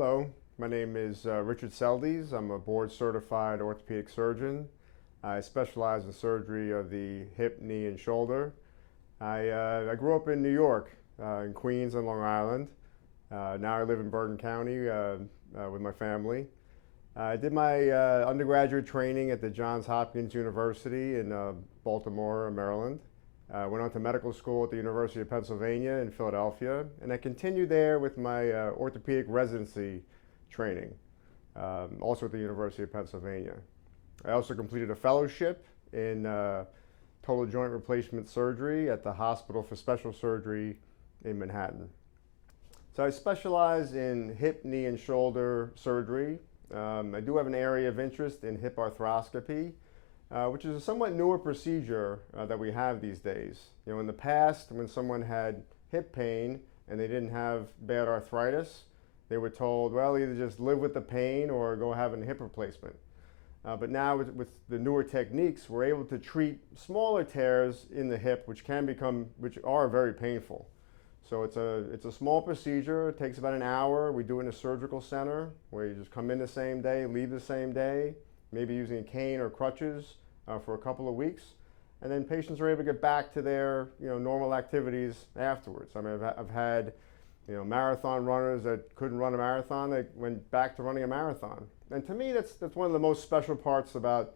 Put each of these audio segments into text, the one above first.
Hello, my name is Richard Seldes. I'm a board-certified orthopedic surgeon. I specialize in surgery of the hip, knee, and shoulder. I grew up in New York, in Queens and Long Island. Now I live in Bergen County with my family. I did my undergraduate training at the Johns Hopkins University in Baltimore, Maryland. I went on to medical school at the University of Pennsylvania in Philadelphia, and I continued there with my orthopedic residency training, also at the University of Pennsylvania. I also completed a fellowship in total joint replacement surgery at the Hospital for Special Surgery in Manhattan. So I specialize in hip, knee, and shoulder surgery. I do have an area of interest in hip arthroscopy, which is a somewhat newer procedure that we have these days. You know, in the past, when someone had hip pain and they didn't have bad arthritis, they were told, well, either just live with the pain or go have a hip replacement. But now with the newer techniques, we're able to treat smaller tears in the hip, which are very painful. So it's a small procedure. It takes about an hour. We do it in a surgical center where you just come in the same day, leave the same day, maybe using a cane or crutches for a couple of weeks, and then patients are able to get back to their normal activities afterwards. I mean, I've had marathon runners that couldn't run a marathon, they went back to running a marathon. And to me, that's one of the most special parts about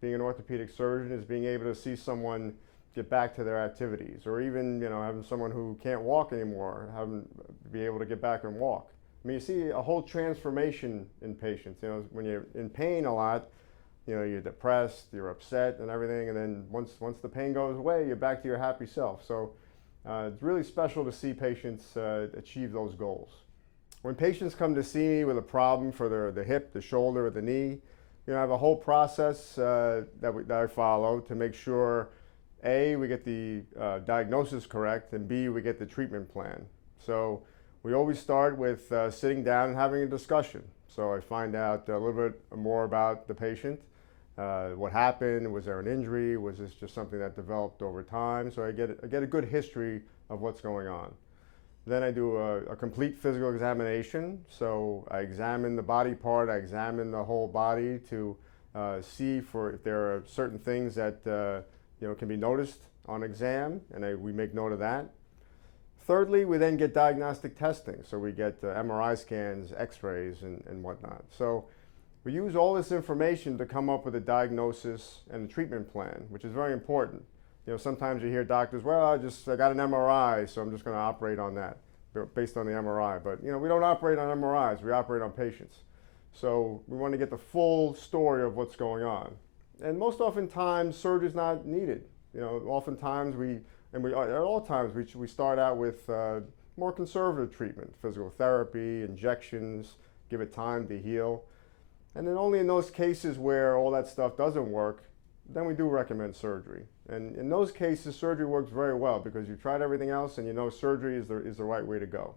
being an orthopedic surgeon, is being able to see someone get back to their activities, or even having someone who can't walk anymore, having be able to get back and walk. I mean, you see a whole transformation in patients. When you're in pain a lot, you're depressed, you're upset and everything, and then once the pain goes away, you're back to your happy self. So it's really special to see patients achieve those goals. When patients come to see me with a problem for the hip, the shoulder, or the knee, I have a whole process that I follow to make sure, A, we get the diagnosis correct, and B, we get the treatment plan. So we always start with sitting down and having a discussion. So I find out a little bit more about the patient. What happened? Was there an injury? Was this just something that developed over time? So I get a good history of what's going on. Then I do a complete physical examination. So I examine the body part, I examine the whole body to see if there are certain things that can be noticed on exam, and we make note of that. Thirdly, we then get diagnostic testing. So we get MRI scans, x-rays, and whatnot. So we use all this information to come up with a diagnosis and a treatment plan, which is very important. Sometimes you hear doctors, well, I got an MRI, so I'm just going to operate on that based on the MRI. But we don't operate on MRIs, we operate on patients. So we want to get the full story of what's going on. And most oftentimes, surgery is not needed. Oftentimes at all times we start out with more conservative treatment, physical therapy, injections, give it time to heal. And then only in those cases where all that stuff doesn't work, then we do recommend surgery. And in those cases, surgery works very well because you've tried everything else and surgery is the right way to go.